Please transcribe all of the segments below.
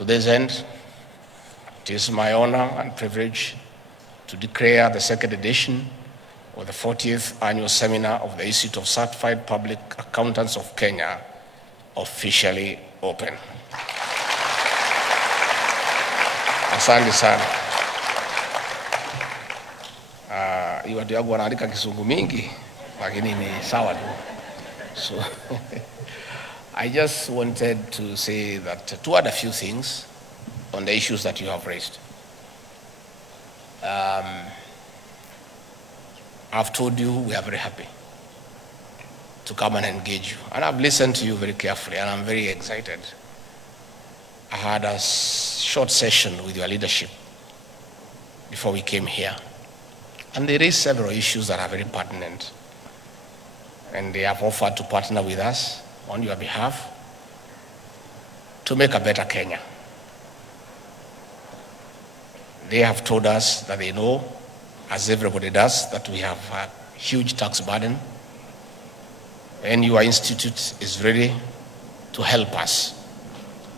To this end, it is my honor and privilege to declare the second edition of the 40th Annual Seminar of the Institute of Certified Public Accountants of Kenya officially open. Asante sana. Hii watu yangu wanaandika Kisungu mingi, lakini ni sawa tu. So I just wanted to say that to add a few things on the issues that you have raised. I've told you we are very happy to come and engage you. And I've listened to you very carefully, and I'm very excited. I had a short session with your leadership before we came here. And there is several issues that are very pertinent. And they have offered to partner with us on your behalf to make a better Kenya. They have told us that they know, as everybody does, that we have a huge tax burden, and your institute is ready to help us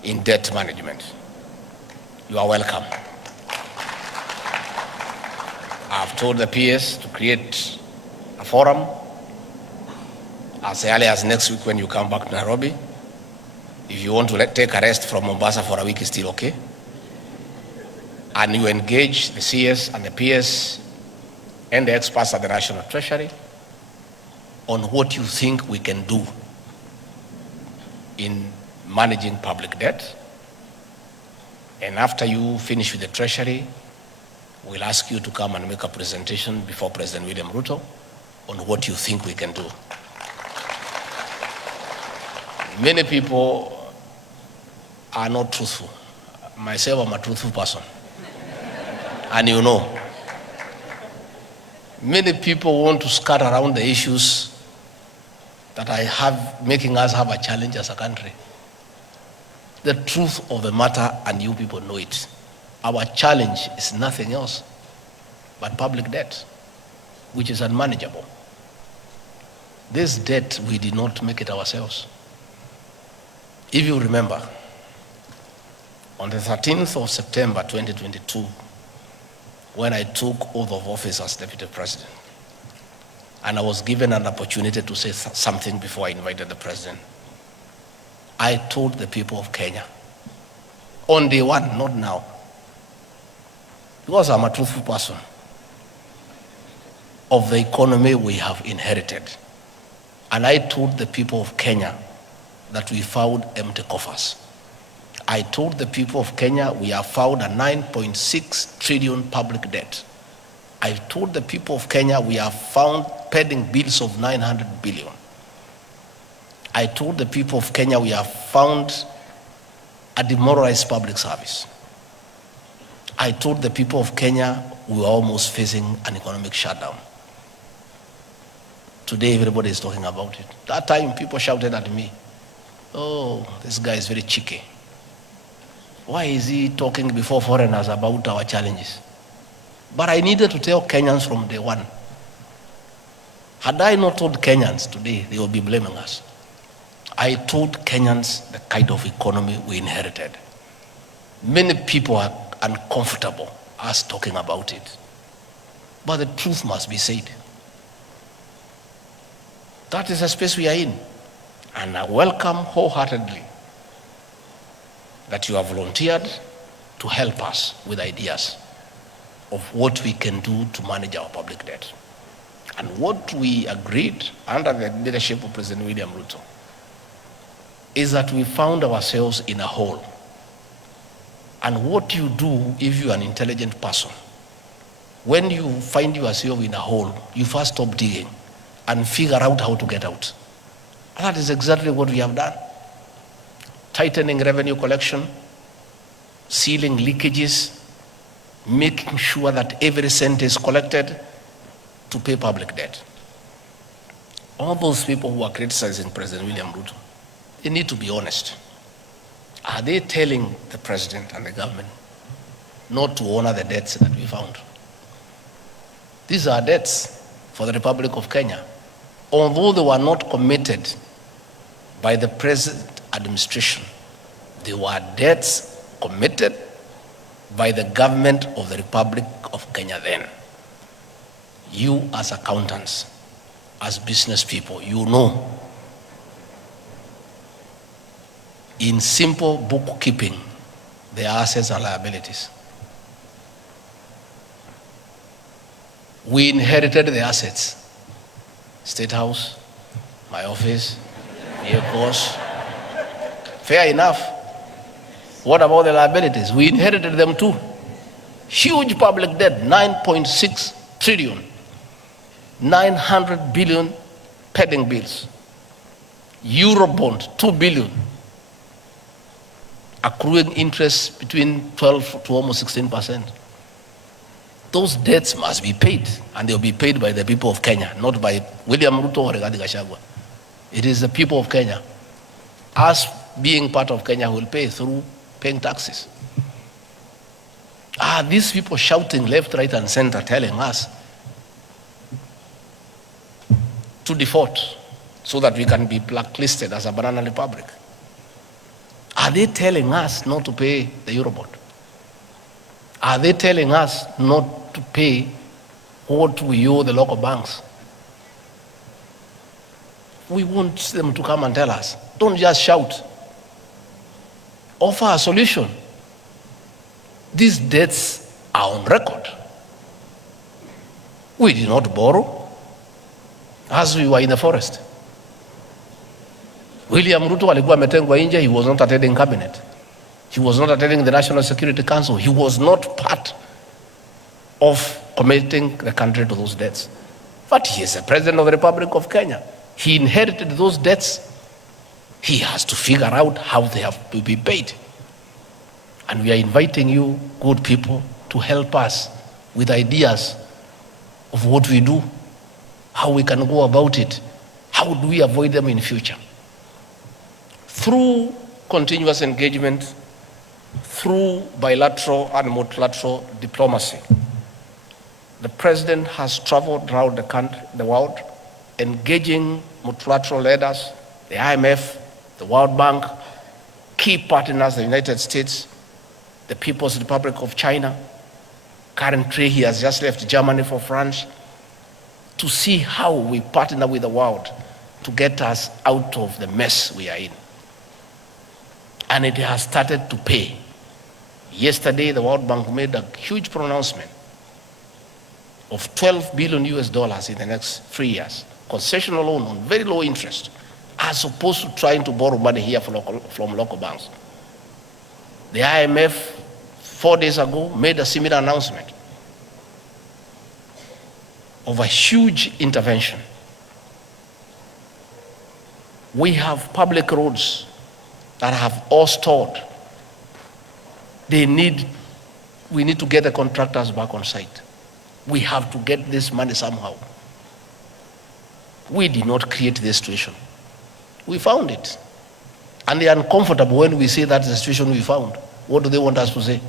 in debt management. You are welcome. I've told the PS to create a forum as early as next week when you come back to Nairobi. If you want to take a rest from Mombasa for a week, it's still okay. And you engage the CS and the PS and the experts at the National Treasury on what you think we can do in managing public debt. And after you finish with the Treasury, we'll ask you to come and make a presentation before President William Ruto on what you think we can do. Many people are not truthful. Myself, I'm a truthful person. And you know, many people want to skirt around the issues that I have, making us have a challenge as a country. The truth of the matter, and you people know it. Our challenge is nothing else but public debt, which is unmanageable. This debt, we did not make it ourselves. If you remember, on the 13th of September 2022, when I took oath of office as Deputy President, and I was given an opportunity to say something before I invited the President, I told the people of Kenya, on day one, not now, because I'm a truthful person, of the economy we have inherited. And I told the people of Kenya that we found empty coffers. I told the people of Kenya we have found a 9.6 trillion public debt. I told the people of Kenya we have found pending bills of 900 billion. I told the people of Kenya we have found a demoralized public service. I told the people of Kenya we were almost facing an economic shutdown. Today everybody is talking about it. That time people shouted at me, oh, this guy is very cheeky. Why is he talking before foreigners about our challenges? But I needed to tell Kenyans from day one. Had I not told Kenyans today, they would be blaming us. I told Kenyans the kind of economy we inherited. Many people are uncomfortable us talking about it. But the truth must be said. That is the space we are in. And I welcome wholeheartedly that you have volunteered to help us with ideas of what we can do to manage our public debt. And what we agreed under the leadership of President William Ruto is that we found ourselves in a hole. And what you do if you are an intelligent person, when you find yourself in a hole, you first stop digging and figure out how to get out. And that is exactly what we have done. Tightening revenue collection, sealing leakages, making sure that every cent is collected to pay public debt. All those people who are criticizing President William Ruto, they need to be honest. Are they telling the president and the government not to honor the debts that we found? These are debts for the Republic of Kenya. Although they were not committed by the present administration, they were debts committed by the government of the Republic of Kenya then. You as accountants, as business people, you know, in simple bookkeeping, there are assets and liabilities. We inherited the assets. State House, my office, vehicles. Fair enough. What about the liabilities? We inherited them too. Huge public debt, 9.6 trillion, 900 billion pending bills. Eurobond, 2 billion. Accruing interest between 12 to almost 16%. Those debts must be paid, and they'll be paid by the people of Kenya, not by William Ruto or Rigathi. It is the people of Kenya. Us being part of Kenya will pay through paying taxes. These people shouting left, right, and center, telling us to default so that we can be blacklisted as a banana republic. Are they telling us not to pay the Eurobond? Are they telling us not to pay what we owe the local banks? We want them to come and tell us. Don't just shout. Offer a solution. These debts are on record. We did not borrow as we were in the forest. William Ruto alikuwa ametengwa nje. He was not attending cabinet. He was not attending the National Security Council. He was not part of committing the country to those debts. But he is the President of the Republic of Kenya. He inherited those debts. He has to figure out how they have to be paid. And we are inviting you, good people, to help us with ideas of what we do, how we can go about it, how do we avoid them in future. Through continuous engagement, through bilateral and multilateral diplomacy, the President has traveled around the country, the world, engaging multilateral leaders, the IMF, the World Bank, key partners, the United States, the People's Republic of China. Currently, he has just left Germany for France to see how we partner with the world to get us out of the mess we are in. And it has started to pay. Yesterday, the World Bank made a huge pronouncement of $12 billion in the next 3 years. Concessional loan on very low interest, as opposed to trying to borrow money here from local banks. The IMF, 4 days ago, made a similar announcement of a huge intervention. We have public roads that have all stalled. We need to get the contractors back on site. We have to get this money somehow. We did not create this situation. We found it. And they are uncomfortable when we say that's the situation we found. What do they want us to say?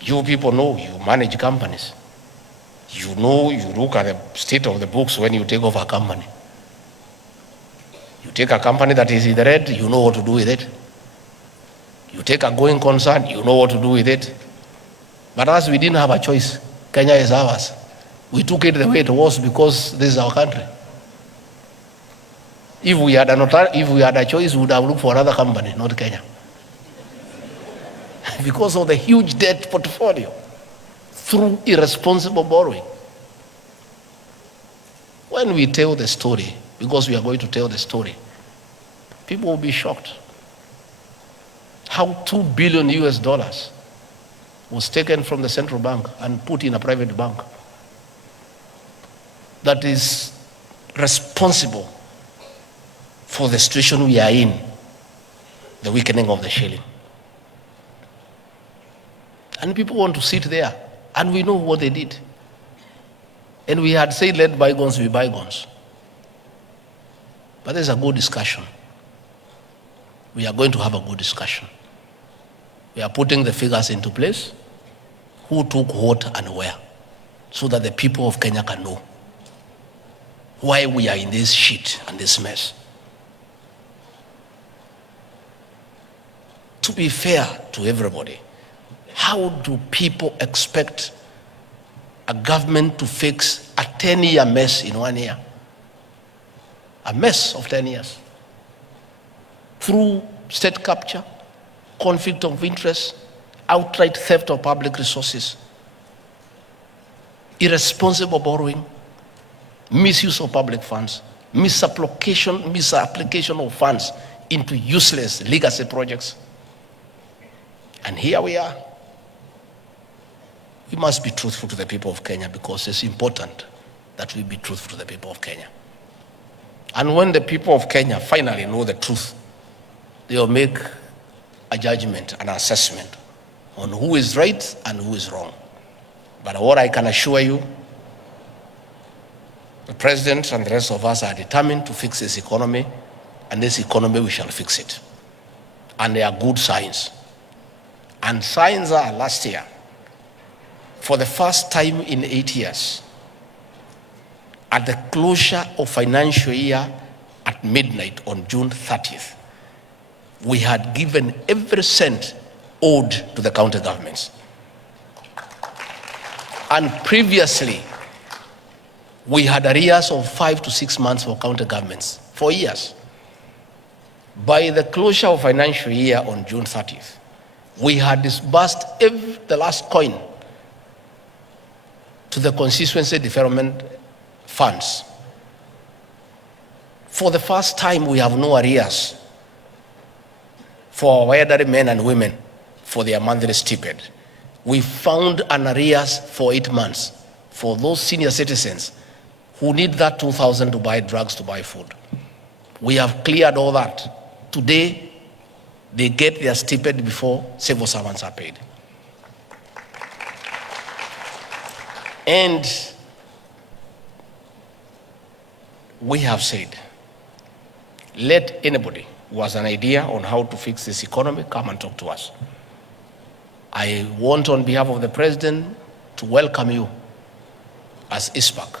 You people know, you manage companies. You know, you look at the state of the books when you take over a company. You take a company that is in the red, you know what to do with it. You take a going concern, you know what to do with it. But as we didn't have a choice, Kenya is ours. We took it the way it was because this is our country. If we had a choice, we would have looked for another company, not Kenya. Because of the huge debt portfolio through irresponsible borrowing. When we tell the story, because we are going to tell the story, people will be shocked. How $2 billion was taken from the central bank and put in a private bank that is responsible for the situation we are in, the weakening of the shilling. And people want to sit there, and we know what they did. And we had said, let bygones be bygones. But there's a good discussion. We are going to have a good discussion. We are putting the figures into place, who took what and where, so that the people of Kenya can know why we are in this shit and this mess. to be fair to everybody, how do people expect a government to fix a 10-year mess in 1 year? A mess of 10 years. Through state capture, conflict of interest, outright theft of public resources, irresponsible borrowing, misuse of public funds, misapplication of funds into useless legacy projects. And here we are. We must be truthful to the people of Kenya, because it's important that we be truthful to the people of Kenya. And when the people of Kenya finally know the truth, they will make a judgment, an assessment on who is right and who is wrong. But what I can assure you, the president and the rest of us are determined to fix this economy, and this economy we shall fix it. And there are good signs. And signs are, last year, for the first time in 8 years, at the closure of financial year at midnight on June 30th, we had given every cent owed to the county governments. And previously, we had arrears of 5 to 6 months for county governments, for years. By the closure of financial year on June 30th, we had disbursed the last coin to the constituency development funds. For the first time, we have no arrears for our elderly men and women for their monthly stipend. We found an arrears for 8 months for those senior citizens who need that 2,000 to buy drugs, to buy food. We have cleared all that. Today, they get their stipend before civil servants are paid. And we have said, let anybody who has an idea on how to fix this economy come and talk to us. I want, on behalf of the president, to welcome you as ISPAC.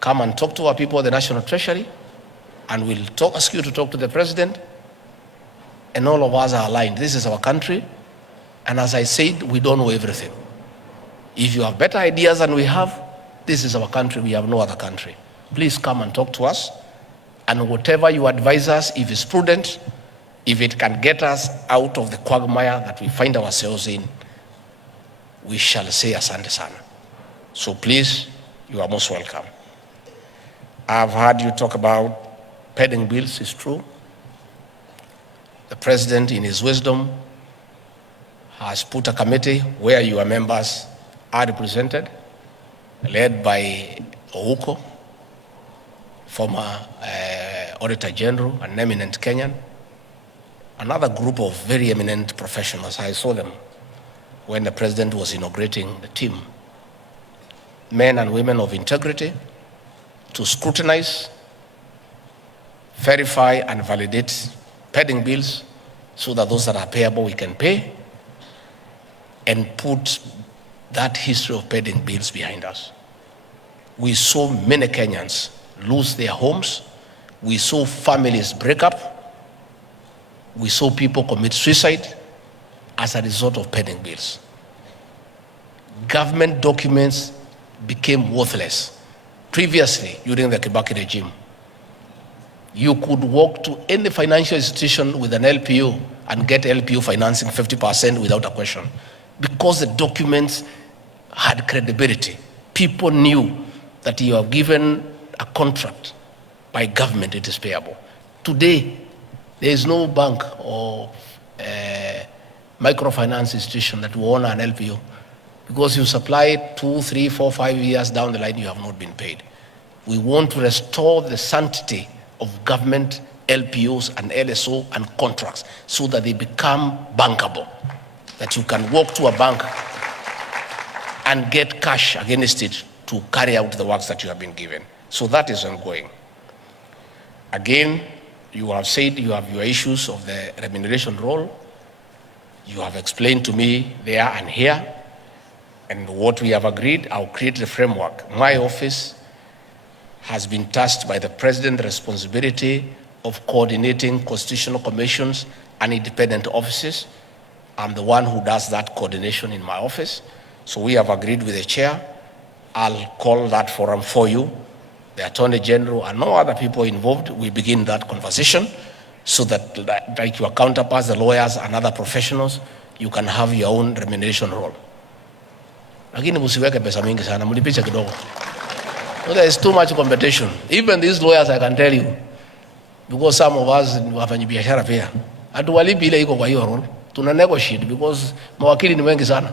Come and talk to our people at the National Treasury, and we'll ask you to talk to the president, and all of us are aligned. This is our country, and as I said, we don't know everything. If you have better ideas than we have, this is our country, we have no other country. Please come and talk to us, and whatever you advise us, if it's prudent, if it can get us out of the quagmire that we find ourselves in, we shall say asante sana. So please, you are most welcome. I've heard you talk about pending bills. It's true. The president, in his wisdom, has put a committee where your members are represented, led by Uhuru, former Auditor General, an eminent Kenyan, another group of very eminent professionals. I saw them when the president was inaugurating the team, men and women of integrity, to scrutinize, verify, and validate pending bills so that those that are payable we can pay, and put that history of pending bills behind us. We saw many Kenyans lose their homes. We saw families break up. We saw people commit suicide as a result of pending bills. Government documents became worthless. Previously, during the Kibaki regime, you could walk to any financial institution with an LPO and get LPO financing 50% without a question, because the documents had credibility. People knew that you are given a contract by government, it is payable. Today, there is no bank or microfinance institution that will honor an LPO, because you supply 2, 3, 4, 5 years down the line, you have not been paid. We want to restore the sanctity of government LPOs and LSO and contracts so that they become bankable, that you can walk to a bank and get cash against it to carry out the works that you have been given. So that is ongoing. Again, you have said you have your issues of the remuneration role. You have explained to me there and here, and what we have agreed, I'll create the framework. My office has been tasked by the president the responsibility of coordinating constitutional commissions and independent offices. I'm the one who does that coordination in my office. So we have agreed with the chair. I'll call that forum for you, the Attorney General and no other people involved. We begin that conversation so that, like your counterparts, the lawyers and other professionals, you can have your own remuneration role. Lakini msiweke pesa mingi sana, mlipisha kidogo. There is too much competition. Even these lawyers, I can tell you, because some of us wafanyi biashara pia, hatuwalipi ile iko kwa hiyo role. Tuna negotiate because mawakili ni wengi sana.